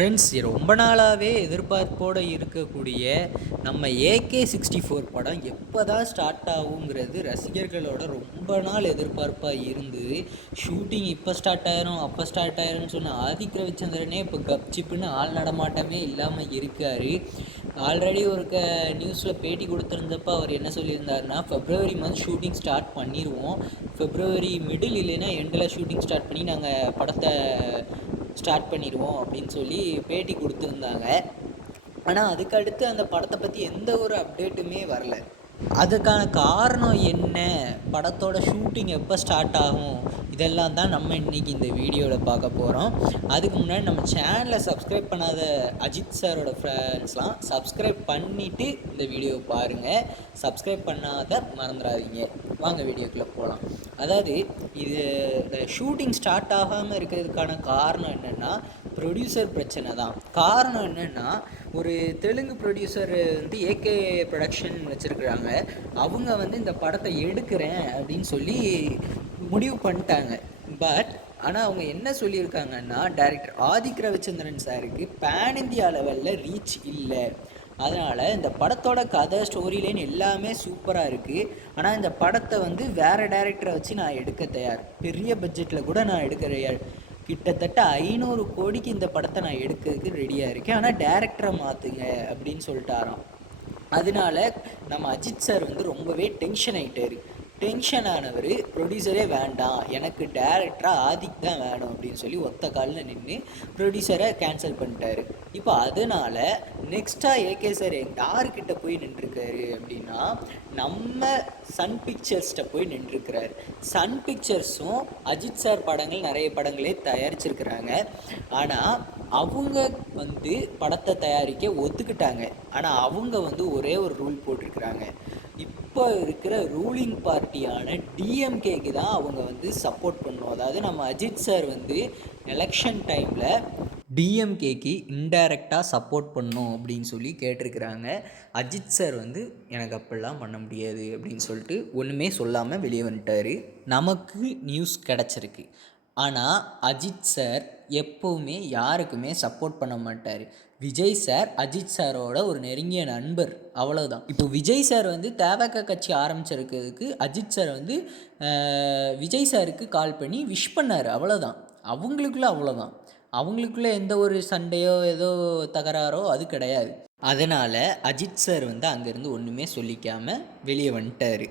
Friends, ரொம்ப நாளாகவே எதிர்பார்ப்போடு இருக்கக்கூடிய நம்ம AK64 படம் எப்போ தான் ஸ்டார்ட் ஆகுங்கிறது ரசிகர்களோட ரொம்ப நாள் எதிர்பார்ப்பாக இருந்து ஷூட்டிங் இப்போ ஸ்டார்ட் ஆயிரும் அப்போ ஸ்டார்ட் ஆயிரும்னு சொன்ன ஆதிக் ரவிச்சந்திரனே இப்போ கப்சிப்புன்னு ஆள் நடமாட்டமே இல்லாமல் இருக்கார். ஆல்ரெடி ஒரு நியூஸில் பேட்டி கொடுத்துருந்தப்போ அவர் என்ன சொல்லியிருந்தாருன்னா, February மந்த் ஷூட்டிங் ஸ்டார்ட் பண்ணிடுவோம், February மிடில் இல்லைன்னா எண்டில் ஷூட்டிங் ஸ்டார்ட் பண்ணி நாங்கள் படத்தை ஸ்டார்ட் பண்ணிடுவோம் அப்படின்னு சொல்லி பேட்டி கொடுத்துருந்தாங்க. ஆனால் அதுக்கடுத்து அந்த படத்தை பற்றி எந்த ஒரு அப்டேட்டுமே வரல. அதுக்கான காரணம் என்ன, படத்தோட ஷூட்டிங் எப்போ ஸ்டார்ட் ஆகும், இதெல்லாம் தான் நம்ம இன்றைக்கி இந்த வீடியோவில் பார்க்க போகிறோம். அதுக்கு முன்னாடி நம்ம சேனலை சப்ஸ்கிரைப் பண்ணாத அஜித் சாரோட ஃப்ரெண்ட்ஸ்லாம் சப்ஸ்கிரைப் பண்ணிவிட்டு இந்த வீடியோவை பாருங்கள். சப்ஸ்கிரைப் பண்ணாத மறந்துடாதீங்க. வாங்க வீடியோக்குள்ளே போகலாம். அதாவது இது ஷூட்டிங் ஸ்டார்ட் ஆகாமல் இருக்கிறதுக்கான காரணம் என்னென்னா ப்ரொடியூசர் பிரச்சனை தான். காரணம் என்னென்னா, ஒரு தெலுங்கு ப்ரொடியூசர் வந்து ஏகே ப்ரொடக்ஷன் வச்சுருக்குறாங்க. அவங்க வந்து இந்த படத்தை எடுக்கிறேன் அப்படின்னு சொல்லி முடிவு பண்ணிட்டாங்க. பட் ஆனால் அவங்க என்ன சொல்லியிருக்காங்கன்னா, டைரக்டர் ஆதிக் ரவிச்சந்திரன் சாருக்கு பேன் இந்தியா லெவலில் ரீச் இல்லை. அதனால் இந்த படத்தோட கதை, ஸ்டோரி லைன் எல்லாமே சூப்பராக இருக்குது. ஆனால் இந்த படத்தை வந்து வேறு டைரக்டரை வச்சு நான் எடுக்க தயார், பெரிய பட்ஜெட்டில் கூட நான் எடுக்க தயார். கிட்டத்தட்ட 500 கோடிக்கு இந்த படத்தை நான் எடுக்கிறதுக்கு ரெடியாக இருக்கேன், ஆனால் டேரக்டரை மாற்றுங்க அப்படின்னு சொல்லிட்டாராம். அதனால நம்ம அஜித் சார் வந்து ரொம்பவே டென்ஷன் ஆகிட்டார். டென்ஷன் ஆனவர் ப்ரொடியூசரே வேண்டாம், எனக்கு டேரக்டராக ஆதிக் தான் வேணும் அப்படின்னு சொல்லி ஒத்த காலில் நின்று ப்ரொடியூசரை கேன்சல் பண்ணிட்டாரு. இப்போ அதனால் நெக்ஸ்ட்டாக ஏகே சார் யாருக்கிட்ட போய் நின்றுருக்காரு அப்படின்னா, நம்ம சன் பிக்சர்ஸ்கிட்ட போய் நின்றுருக்கிறாரு. சன் பிக்சர்ஸும் அஜித் சார் படங்கள் நிறைய படங்களே தயாரிச்சிருக்கிறாங்க. ஆனால் அவங்க வந்து படத்தை தயாரிக்க ஒத்துக்கிட்டாங்க. ஆனால் அவங்க வந்து ஒரே ஒரு ரூல் போட்டிருக்கிறாங்க, இப்போ இருக்கிற ரூலிங் பார்ட்டியான டிஎம்கேக்கு தான் அவங்க வந்து சப்போர்ட் பண்ணணும். அதாவது நம்ம அஜித் சார் வந்து எலெக்ஷன் டைமில் டிஎம்கேக்கு இன்டைரக்டாக சப்போர்ட் பண்ணணும் அப்படின்னு சொல்லி கேட்டிருக்கிறாங்க. அஜித் சார் வந்து எனக்கு அப்படிலாம் பண்ண முடியாது அப்படின்னு சொல்லிட்டு ஒன்றுமே சொல்லாமல் வெளியே வந்துட்டார். நமக்கு நியூஸ் கிடச்சிருக்கு. ஆனால் அஜித் சார் எப்போவுமே யாருக்குமே சப்போர்ட் பண்ண மாட்டார். விஜய் சார் அஜித் சாரோட ஒரு நெருங்கிய நண்பர், அவ்வளோதான். இப்போ விஜய் சார் வந்து தேவக கட்சி ஆரம்பிச்சிருக்கிறதுக்கு அஜித் சார் வந்து விஜய் சாருக்கு கால் பண்ணி விஷ் பண்ணார், அவ்வளோதான். அவ்வளோதான். அவங்களுக்குள்ளே எந்த ஒரு சண்டையோ ஏதோ தகராறோ அது கிடையாது. அதனால் அஜித் சார் வந்து அங்கேருந்து ஒன்றுமே சொல்லிக்காமல் வெளியே வந்துட்டார்.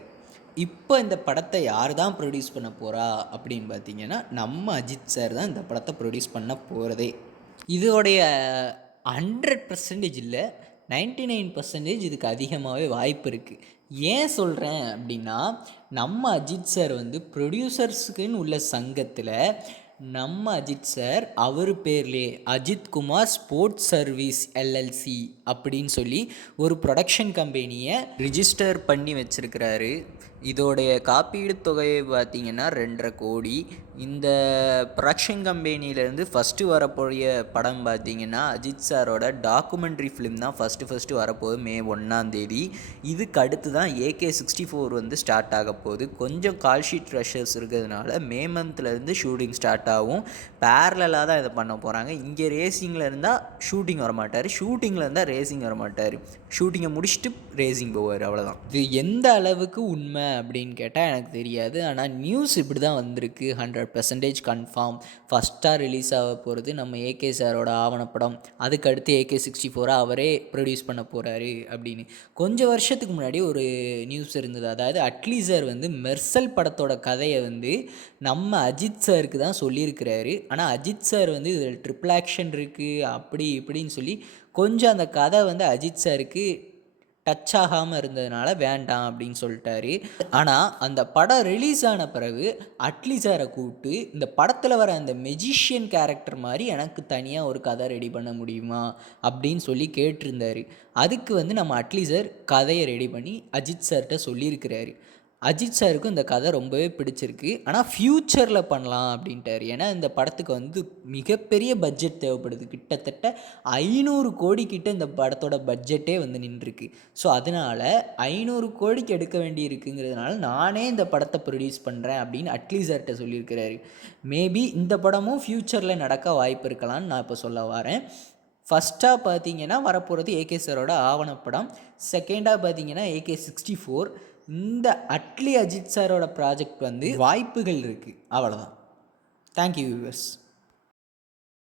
இப்போ இந்த படத்தை யார் தான் ப்ரொடியூஸ் பண்ண போகிறா அப்படின்னு பார்த்தீங்கன்னா, நம்ம அஜித் சார் தான் இந்த படத்தை ப்ரொடியூஸ் பண்ண போகிறதே. இதோடைய 100% இல்லை, 99% இதுக்கு அதிகமாகவே வாய்ப்பு இருக்குது. ஏன் சொல்கிறேன் அப்படின்னா, நம்ம அஜித் சார் வந்து ப்ரொடியூசர்ஸுக்குன்னு உள்ள சங்கத்தில் நம்ம அஜித் சார் அவர் பேர்லேயே Ajith Kumar sports service LLC அப்படின்னு சொல்லி ஒரு ப்ரொடக்ஷன் கம்பெனியை ரிஜிஸ்டர் பண்ணி வச்சுருக்கிறாரு. இதோடைய காப்பீடு தொகையை பார்த்திங்கன்னா 2.5 கோடி. இந்த ப்ரொடக்ஷன் கம்பெனியிலேருந்து ஃபஸ்ட்டு வரப்போகிற படம் பார்த்திங்கன்னா அஜித் சாரோட டாக்குமெண்ட்ரி ஃபிலிம் தான் ஃபஸ்ட்டு வரப்போகுது மே 1 இதுக்கு அடுத்து தான் AK64 வந்து ஸ்டார்ட் ஆக போகுது. கொஞ்சம் கால்ஷீட் ரஷர்ஸ் இருக்கிறதுனால மே மந்த்லேருந்து ஷூட்டிங் ஸ்டார்ட் ஆகும். பேரலாக தான் இதை பண்ண போகிறாங்க. இங்கே ரேசிங்கில் இருந்தால் ஷூட்டிங் வரமாட்டார், ஷூட்டிங்கில் இருந்தால் ரேசிங் வரமாட்டார். ஷூட்டிங்கை முடிச்சுட்டு ரேசிங் போவார், அவ்வளோதான். இது எந்த அளவுக்கு உண்மை அப்படின்னு கேட்டால் எனக்கு தெரியாது. ஆனால் நியூஸ் இப்படி தான் வந்திருக்கு. 100% கன்ஃபார்ம் ஃபஸ்ட்டாக ரிலீஸ் ஆக போகிறது நம்ம ஏகே சாரோட ஆவணப்படம். அதுக்கடுத்து AK64 அவரே ப்ரொடியூஸ் பண்ண போகிறாரு அப்படின்னு கொஞ்சம் வருஷத்துக்கு முன்னாடி ஒரு நியூஸ் இருந்தது. அதாவது அட்லி சார் வந்து மெர்சல் படத்தோட கதையை வந்து நம்ம அஜித் சாருக்கு தான் சொல்லியிருக்கிறாரு. ஆனால் அஜித் சார் வந்து இதில் ட்ரிபிள் ஆக்ஷன் இருக்குது அப்படி இப்படின்னு சொல்லி கொஞ்சம் அந்த கதை வந்து அஜித் சாருக்கு டச் ஆகாமல் இருந்ததுனால வேண்டாம் அப்படின்னு சொல்லிட்டாரு. ஆனால் அந்த படம் ரிலீஸ் ஆன பிறகு அட்லி சாரை கூப்பிட்டு இந்த படத்தில் வர அந்த மெஜிஷியன் கேரக்டர் மாதிரி எனக்கு தனியாக ஒரு கதை ரெடி பண்ண முடியுமா அப்படின்னு சொல்லி கேட்டிருந்தார். அதுக்கு வந்து நம்ம அட்லி சார் கதையை ரெடி பண்ணி அஜித் சார்கிட்ட சொல்லியிருக்கிறாரு. அஜித் சாருக்கும் இந்த கதை ரொம்பவே பிடிச்சிருக்கு. ஆனால் ஃப்யூச்சரில் பண்ணலாம் அப்படின்ட்டார். ஏன்னா இந்த படத்துக்கு வந்து மிகப்பெரிய பட்ஜெட் தேவைப்படுது. கிட்டத்தட்ட 500 கோடி கிட்ட இந்த படத்தோட பட்ஜெட்டே வந்து நின்றுருக்கு. ஸோ அதனால் 500 கோடிக்கு எடுக்க வேண்டி இருக்குங்கிறதுனால நானே இந்த படத்தை ப்ரொடியூஸ் பண்ணுறேன் அப்படின்னு அட்லி சார்கிட்ட சொல்லியிருக்கிறாரு. மேபி இந்த படமும் ஃப்யூச்சரில் நடக்க வாய்ப்பு இருக்கலாம்னு நான் இப்போ சொல்ல வரேன். ஃபஸ்ட்டாக பார்த்தீங்கன்னா வரப்போகிறது ஏகே சாரோட ஆவணப்படம், செகண்டாக பார்த்தீங்கன்னா AK64. இந்த அட்லி அஜித் சாரோட ப்ராஜெக்ட் வந்து வாய்ப்புகள் இருக்குது, அவ்வளோதான். Thank you viewers.